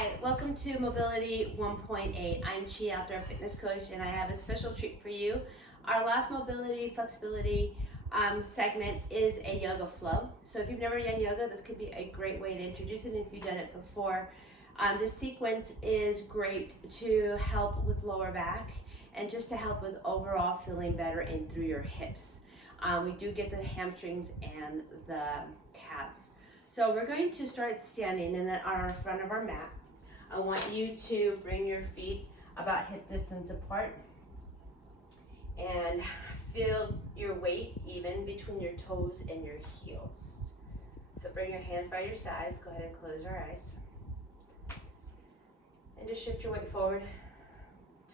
Hi, welcome to Mobility 1.8. I'm Chi, Outdoor Fitness Coach, and I have a special treat for you. Our last mobility, flexibility segment is a yoga flow. So if you've never done yoga, this could be a great way to introduce it if you've done it before. This sequence is great to help with lower back and just to help with overall feeling better in through your hips. We do get the hamstrings and the calves. So we're going to start standing on our front of our mat. I want you to bring your feet about hip distance apart and feel your weight even between your toes and your heels. So bring your hands by your sides. Go ahead and close your eyes. And just shift your weight forward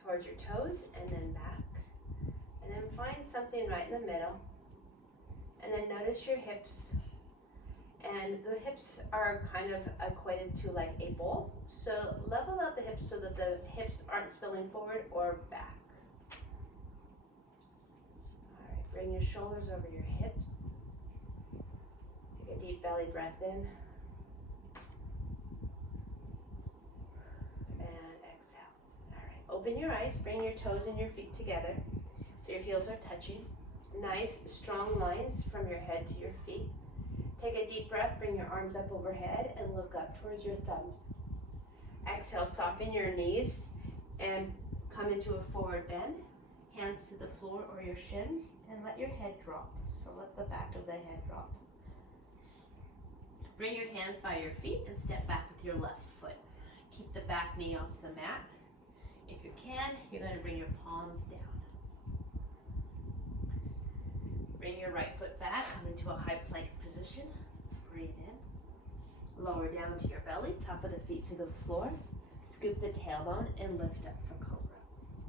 towards your toes and then back. And then find something right in the middle. And then notice your hips. And the hips are kind of equated to like a bowl. So level out the hips so that the hips aren't spilling forward or back. All right, bring your shoulders over your hips. Take a deep belly breath in. And exhale. All right, open your eyes, bring your toes and your feet together so your heels are touching. Nice, strong lines from your head to your feet. Take a deep breath, bring your arms up overhead and look up towards your thumbs. Exhale, soften your knees and come into a forward bend. Hands to the floor or your shins and let your head drop. So let the back of the head drop. Bring your hands by your feet and step back with your left foot. Keep the back knee off the mat. If you can, you're going to bring your palms down. Bring your right foot back, come into a high plank position. Breathe in. Lower down to your belly, top of the feet to the floor. Scoop the tailbone and lift up for cobra.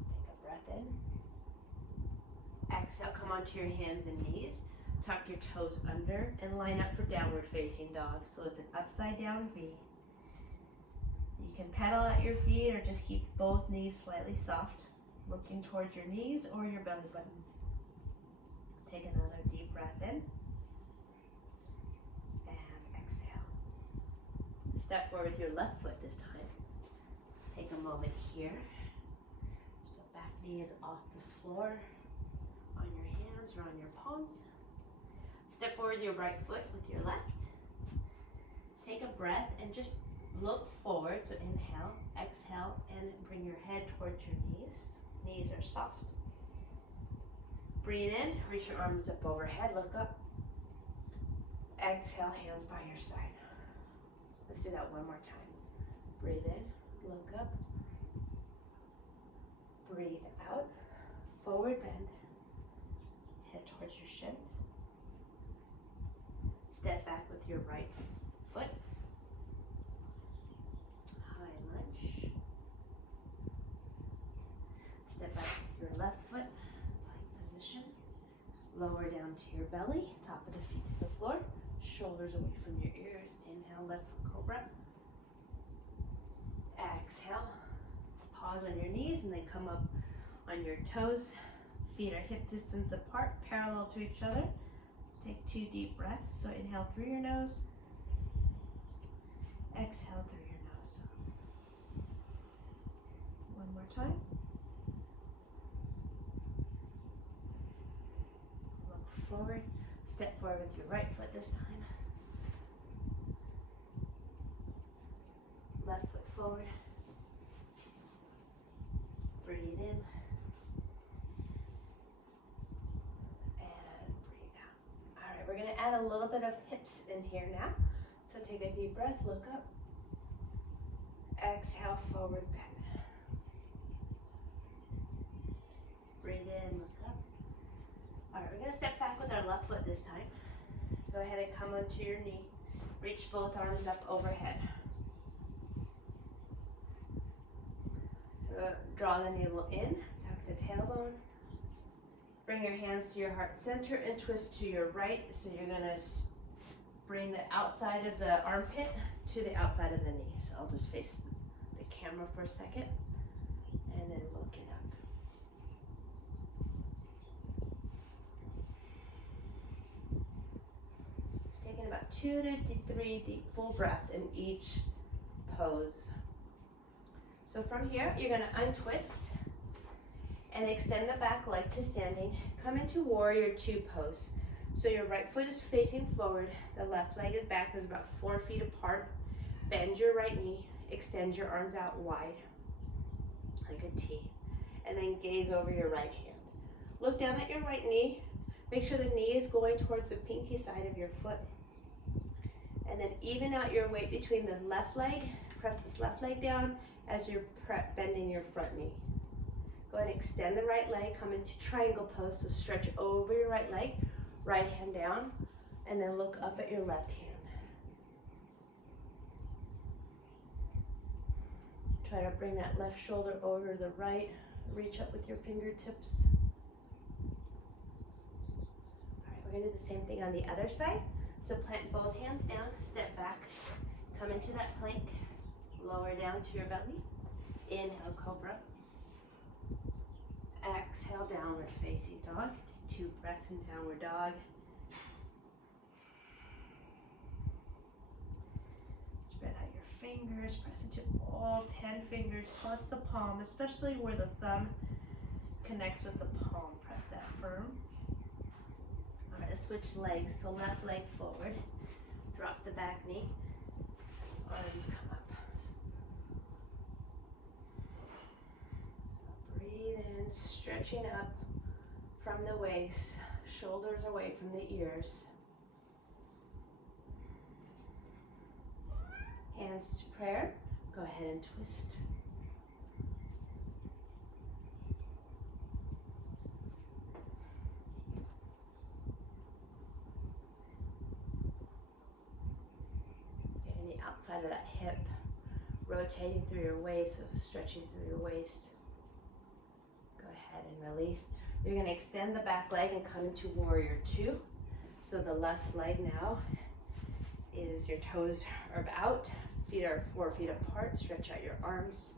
Take a breath in. Exhale, come onto your hands and knees. Tuck your toes under and line up for downward facing dog. So it's an upside down V. You can pedal at your feet or just keep both knees slightly soft, looking towards your knees or your belly button. Take another deep breath in and exhale. Step forward with your left foot this time. Let's take a moment here. So back knee is off the floor, on your hands or on your palms. Step forward with your right foot with your left. Take a breath and just look forward. So inhale, exhale, and bring your head towards your knees. Knees are soft. Breathe in, reach your arms up overhead, look up. Exhale, hands by your side. Let's do that one more time. Breathe in, look up. Breathe out, forward bend. Head towards your shins. Step back with your right foot. High lunge. Step back with your left foot. Lower down to your belly, top of the feet to the floor, shoulders away from your ears. Inhale, left for cobra. Exhale, pause on your knees and then come up on your toes. Feet are hip distance apart, parallel to each other. Take 2 deep breaths. So inhale through your nose, exhale through your nose. One more time. Forward, step forward with your right foot this time. Left foot forward. Breathe in. And breathe out. All right, we're going to add a little bit of hips in here now. So take a deep breath, look up. Exhale, forward bend. Breathe in, look up. All right, we're going to step back with our left foot this time. Go ahead and come onto your knee. Reach both arms up overhead. So draw the navel in, tuck the tailbone. Bring your hands to your heart center and twist to your right. So you're going to bring the outside of the armpit to the outside of the knee. So I'll just face the camera for a second and then look it up. About 2 to 3 deep full breaths in each pose. So from here, you're gonna untwist and extend the back leg to standing. Come into warrior two pose. So your right foot is facing forward, the left leg is backwards about 4 feet apart. Bend your right knee, extend your arms out wide, like a T. And then gaze over your right hand. Look down at your right knee. Make sure the knee is going towards the pinky side of your foot. And then even out your weight between the left leg. Press this left leg down as you're bending your front knee. Go ahead and extend the right leg, come into triangle pose, so stretch over your right leg, right hand down, and then look up at your left hand. Try to bring that left shoulder over the right, reach up with your fingertips. All right, we're gonna do the same thing on the other side. So plant both hands down, step back, come into that plank, lower down to your belly, inhale cobra, exhale downward facing dog, take 2 breaths in downward dog. Spread out your fingers, press into all 10 fingers plus the palm, especially where the thumb connects with the palm, press that firm. All right, let's switch legs, so left leg forward, drop the back knee, arms come up. So breathe in, stretching up from the waist, shoulders away from the ears. Hands to prayer, go ahead and twist. Getting the outside of that hip, rotating through your waist, so stretching through your waist. Go ahead and release. You're going to extend the back leg and come into warrior two. So the left leg now is your toes are out, feet are 4 feet apart, stretch out your arms.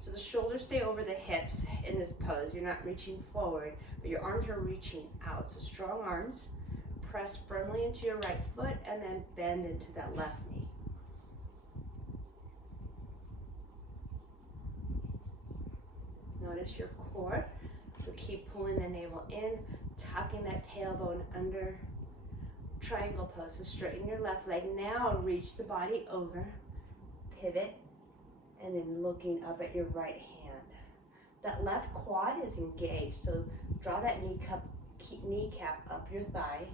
So the shoulders stay over the hips in this pose. You're not reaching forward, but your arms are reaching out. So strong arms, press firmly into your right foot and then bend into that left knee. Notice your core, so keep pulling the navel in, tucking that tailbone under. Triangle pose, so straighten your left leg. Now reach the body over, pivot, and then looking up at your right hand. That left quad is engaged, so draw that kneecap up your thigh,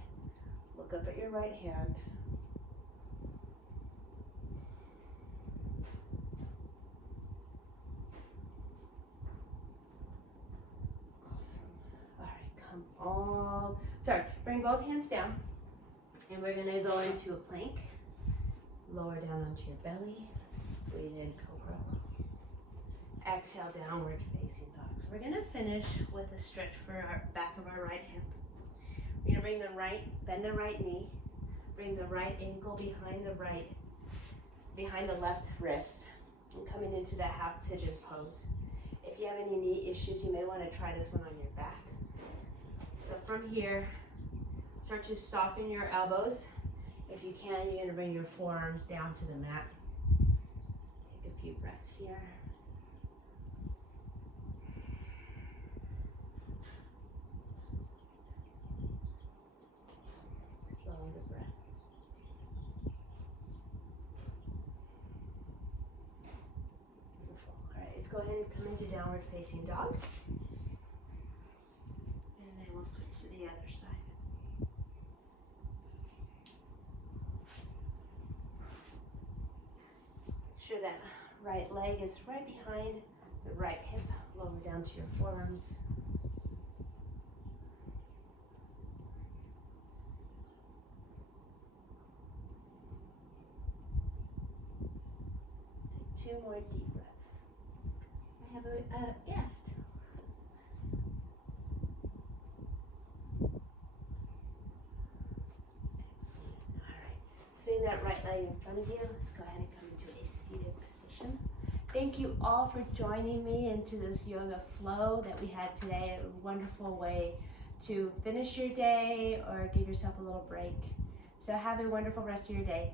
look up at your right hand. Awesome. All right, bring both hands down. And we're gonna go into a plank. Lower down onto your belly. Breathe in, cobra. Exhale, downward facing dog. So we're gonna finish with a stretch for our back of our right hip. We're gonna bend the right knee. Bring the right ankle behind the left wrist. And coming into that half pigeon pose. If you have any knee issues, you may wanna try this one on your back. So from here, start to soften your elbows. If you can, you're gonna bring your forearms down to the mat. Let's take a few breaths here. Slow the breath. Beautiful. All right, let's go ahead and come into downward facing dog. And then we'll switch to the other side. Sure that right leg is right behind the right hip, lower down to your forearms. Let's take 2 more deep breaths. I have a guest. Excellent. All right. Swing that right leg in front of you. Let's go ahead and come into a seated position. Thank you all for joining me into this yoga flow that we had today. A wonderful way to finish your day or give yourself a little break. So have a wonderful rest of your day.